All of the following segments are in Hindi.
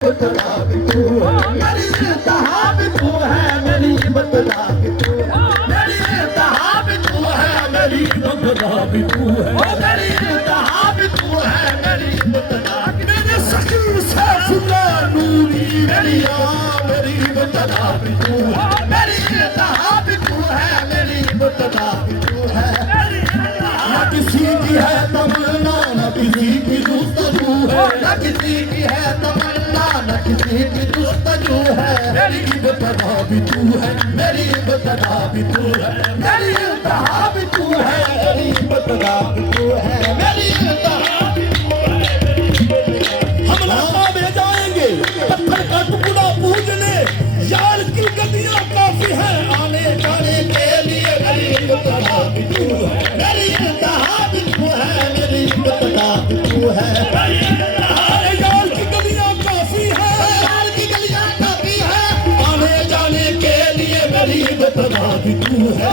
बतला भी तू है, मेरी इंतहा भी तू है, मेरी बतला भी तू है, मेरी इंतहा भी तू है, मेरी बतला भी तू है, मेरी इंतहा भी तू है, मेरी बतला मेरे सखी सैफुल्लाह नूरी मेरी मेरी बतला भी तू है, मेरी इंतहा भी तू है, मेरी बतला भी तू है। न किसी की है तमन्ना, न किसी की जुस्तजू है, न किसी की है तमन्ना, न किसी की जुस्तजू है। मेरी बतला भी तू है, मेरी बतला भी तू है, मेरी इंतहा भी तू है, मेरी बतला भी तू है, मेरी इंतहा भी तू है। हम लंबा में जाएंगे पत्थर का टुकड़ा पूजने, यार की गलियां काफी है आने जाने के लिए। मेरी बतला भी तू है, मेरी इंतहा भी तू है, मेरी बतला भी तू है। यार की गलियां काफी है, यार की गलियां काफी है आने जाने के लिए। मेरी बतला भी तू है,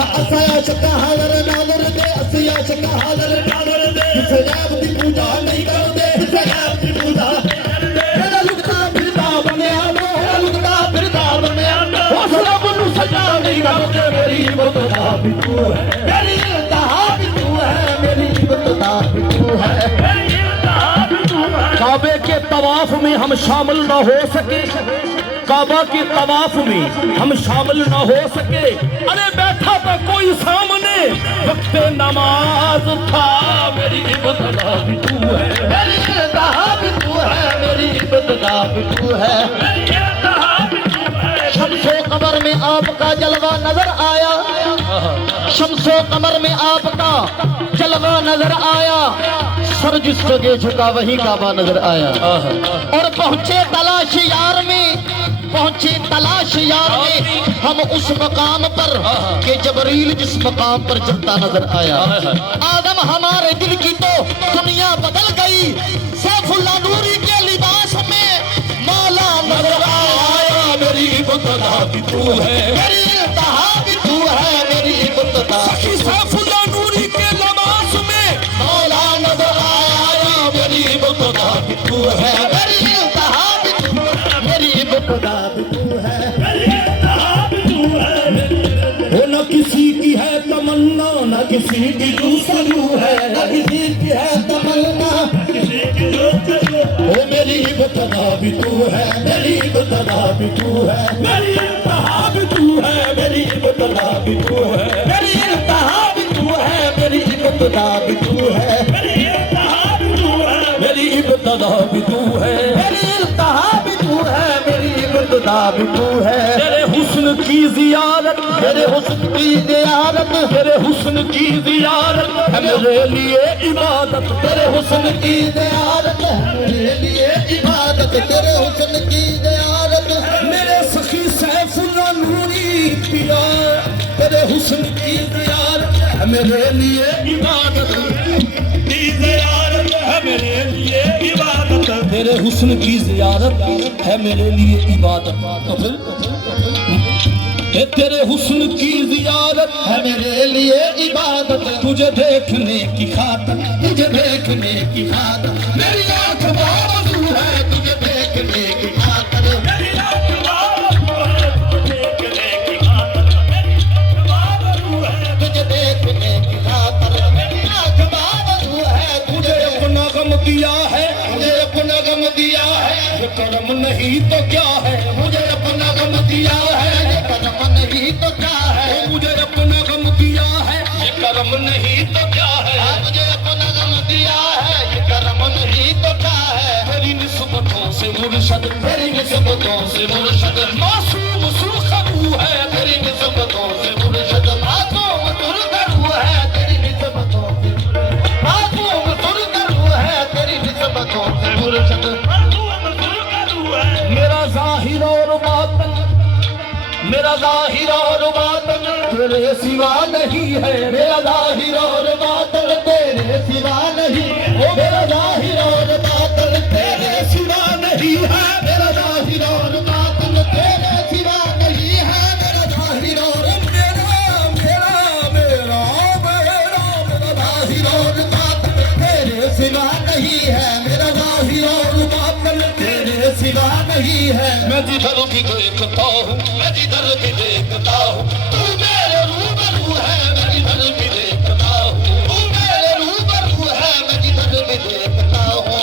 असया शका हालर नालर दे, असया शका हालर नालर दे। सजाब की पूजा नहीं करते, सजाब की पूजा मेरा लुकता फिरता बनया लो, लुकता फिरता बनया लो, सब नु सजा नहीं करते। मेरी बतला भी तू है, मेरी इंतहा भी तू है, मेरी बतला भी तू है। काबे के तवाफ में हम शामिल न हो सके, काबा के तवाफ में हम शामिल न हो सके। अरे बैठा था कोई सामने, वक्त नमाज था। मेरी बतला भी तू है, मेरी इंतहा भी तू है, मेरी बतला भी तू है। शम्सो कमर में आपका जलवा नजर आया, शम्सो कमर में आपका जलवा नजर आया। सर जिस जगह झुका वही काबा नजर आया। और पहुंचे तलाश यार में, पहुंचे तलाश यार में हम उस मकाम पर कि जबरील जिस मकाम पर चलता नजर आया। आदम हमारे दिल की तो दुनिया बदल गई, सैफुल्लाह नूरी के लिबास में मौला नजर आया। मेरी बतला भी तू है, मेरी इंतहा भी तू है, मेरी बतला सैफुल्लाह नूरी के लिबास में मौला नजर आया। मेरी बतला भी तू है, मेरी इंतहा भी तू है, मेरी बतला भी तू है, मेरी इंतहा भी तू है। वो न किसी की है तमन्ना, न किसी की जुस्तजू है, न किसी की है तमन्ना, किसी की जुस्तजू। वो मेरी बतला भी तू है, मेरी बतला भी तू है, मेरी इंतहा भी तू है, मेरी बतला भी तू है, मेरी इंतहा भी तू है, मेरी बतला भी तू है, मेरी इंतहा भी तू है, मेरी बतला भी तू है, मेरी इंतहा भी तू है, मेरी बतला भी तू है। तेरे हुस्न की जियारत, तेरे हुस्न की जियारत, तेरे हुस्न की जियारत है मेरे लिए इबादत। तेरे हुस्न की जियारत है मेरे लिए इबादत, तेरे हुस्न की जियारत मेरे सखी सैफुल्लाह नूरी पिया। तेरे हुस्न की जियारत है मेरे लिए इबादत, की जियारत है मेरे लिए इबादत। तेरे हुस्न की जियारत है मेरे लिए इबादत। तो फिर तेरे हुस्न की जियारत है मेरे लिए इबादत। तुझे देखने की खातिर, तुझे देखने की खातिर मेरी आँख बावजू है, तुझे देखने की खातिर मेरी आँख बावजू है, तुझे देखने की खातिर मेरी आँख बावजू है, तुझे देखने की खातिर मेरी आँख बावजू है। तुझे अपना गम दिया है, मुझे अपना गम दिया है, ये करम नहीं तो क्या है। मुझे अपना गम दिया है, ये करम नहीं तो क्या है। मुझे अपना गम दिया है, ये करम नहीं तो क्या है। मुझे अपना गम दिया है, ये करम नहीं तो क्या है। तेरी निस्बतों से मुर्शद, तेरी निस्बतों से मुर्शद मासूम सुखरू है। तेरी निस्बतों से मुर्शद मासूम सुखरू है, तेरी निस्बतों से मासूम सुखरू है, तेरी निस्बतों से मुर्शद मासूम सुखरू है। मेरा ज़ाहिर और बातिन, मेरा ज़ाहिर और बातिन तेरे सिवा नहीं है। मेरा ज़ाहिर और बातिन तेरे सिवा नहीं, ओ मेरा ज़ाहिर और बातिन तेरे सिवा नहीं है। मेरा ज़ाहिर और बातिन तेरे सिवा नहीं है। मेरा ज़ाहिर और मेरा मेरा मेरा मेरा मेरा ज़ाहिर और बातिन तेरे सिवा नहीं है। मेरा नहीं है। मैं जिधर भी देखता हूँ, मैं जिधर भी देखता हूँ, तू मेरे रूबरू है। मैं जिधर भी देखता हूँ, तू मेरे रूबरू है। मैं जिधर भी देखता हूँ,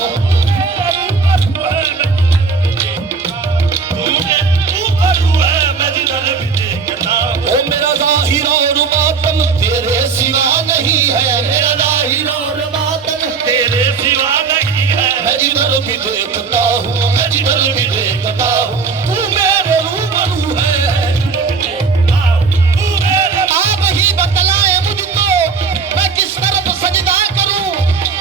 ओ मेरा ज़ाहिर और बातन तेरे सिवा नहीं है। मेरा ज़ाहिर और बातन तेरे सिवा नहीं है। मैं जिधर भी देखता हूँ, मैं जिधर भी देखता हूँ, तू मेरे रूबरू है। तू मेरे आप ही बतलाए मुझको मैं किस तरफ सजदा करूँ।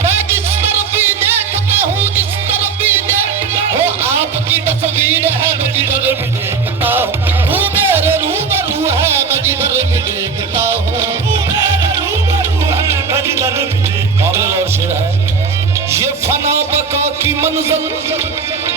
मैं जिस तरफ भी देखता हूँ, जिस तरफ भी देखता हूँ, आपकी तस्वीर है। मैं जिधर भी देखता हूँ, तू मेरे रूबरू है। मैं जिधर भी देखता हूँ, तू मेरे रूबरू है। मैं जिधर भी देखता हूँ। और शेर है, ये फना बका की मंजिल,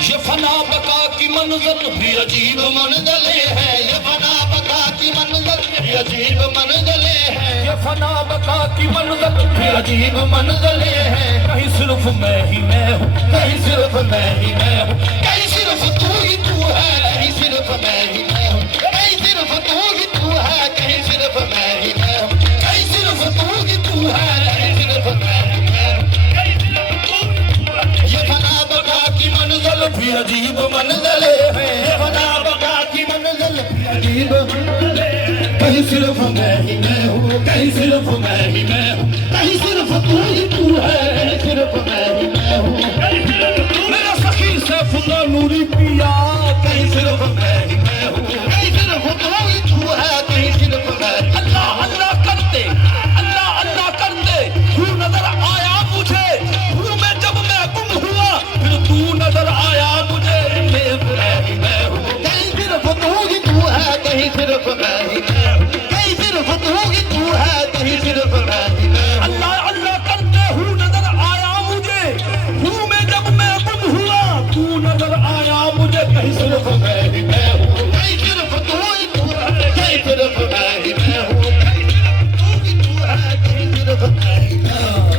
ये फना बका की मंजिल भी अजीब मंजिलें हैं। ये फना बका की मंजिल भी अजीब मंजिलें हैं। ये फना बका की मंजिल भी अजीब मंजिलें हैं। कहीं सिर्फ मैं ही मैं हूँ, कहीं सिर्फ मैं ही मैं हूँ, कहीं सिर्फ तू ही तू है। कहीं सिर्फ मैं ही मैं हूँ, कहीं सिर्फ तू ही तू है। कहीं सिर्फ मैं ही मैं हूँ, कहीं सिर्फ तू ही तू है। कहीं सिर्फ मैं ही मैं हूँ, कहीं सिर्फ तू ही तू है। ये फना बका की मंजिल भी अजीब मंजिलें हैं। ये फना बका की मंजिल भी अजीब मंजिलें हैं। कहीं सिर्फ मैं ही मैं हूँ, कहीं सिर्फ मैं ही मैं हूँ, कहीं सिर्फ तू ही तू है। कहीं सिर्फ मैं ही मैं हूँ, कहीं सिर्फ तू। मेरा सखी सैफुल्लाह नूरी पिया, कहीं सिर्फ मैं ही मैं हूँ, कहीं सिर्फ तू ही तू है। कहीं सिर्फ मैं। अल्लाह अल्लाह करते, अल्लाह अल्लाह करते तू नजर आया मुझे। हूँ मैं जब मैं गुम हुआ, फिर तू नजर आया मुझे। मैं ही मैं हूँ, कहीं सिर्फ तू ही तू है। कहीं सिर्फ मैं ही मैं हूँ, कहीं सिर्फ तू ही तू है। कहीं सिर्फ मैं ही मैं हूँ। अल्लाह अल्लाह करते हूँ नजर आया मुझे। हूँ मैं जब मैं गुम हुआ, तू नजर आया मुझे। कहीं सिर्फ मैं ही मैं हूँ, कहीं सिर्फ तू ही तू है। कहीं सिर्फ मैं ही मैं हूँ, कहीं सिर्फ तू ही तू है। कहीं सिर्फ मैं ही मैं हूँ।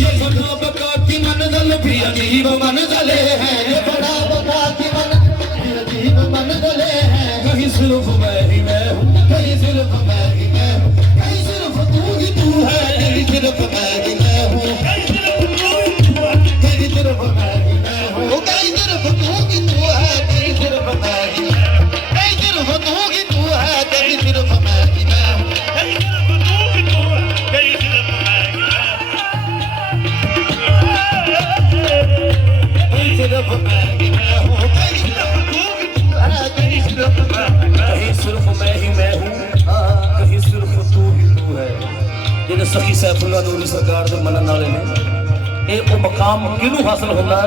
ये फना बका की मंजिल भी अजीब मंजिलें हैं। ये फना बका की मंजिल भी अजीब मंजिलें हैं। कहीं सिर्फ मैं ही मैं हूँ, कहीं सिर्फ मैं ही मैं हूँ, कहीं सिर्फ तू ही तू है। कहीं सिर्फ मैं ही मैं हूँ, कहीं सिर्फ तू ही तू है। कहीं सिर्फ मैं ही मैं हूँ, कहीं सिर्फ तू ही तू है। कहीं सिर्फ मैं ही मैं हूँ, कहीं सिर्फ तू ही तू है। कहीं सिर्फ मैं ही मैं हूँ, कहीं सिर्फ तू ही तू है। कहीं सिर्फ मैं ही मैं हूँ, कहीं सिर्फ मैं ही मैं हूँ, कहीं सिर्फ तू ही तू है। कहीं सिर्फ मैं, कहीं सिर्फ मैं ही मैं हूँ, कहीं सिर्फ तू ही तू है। ਜਿਹੜੇ ਸਖੀ ਸੈਫੁੱਲਾ ਨੂਰੀ ਸਰਕਾਰ ਦੇ ਮੰਨਣ ਵਾਲੇ ਨੇ, ਇਹ ਉਹ ਮਕਾਮ ਕਿਹਨੂੰ ਹਾਸਲ ਹੁੰਦਾ ਹੈ?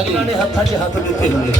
ਇਹਨਾਂ ਨੇ ਹੱਥਾਂ 'ਚ ਹੱਥ ਦਿੱਤੇ ਹੁੰਦੇ।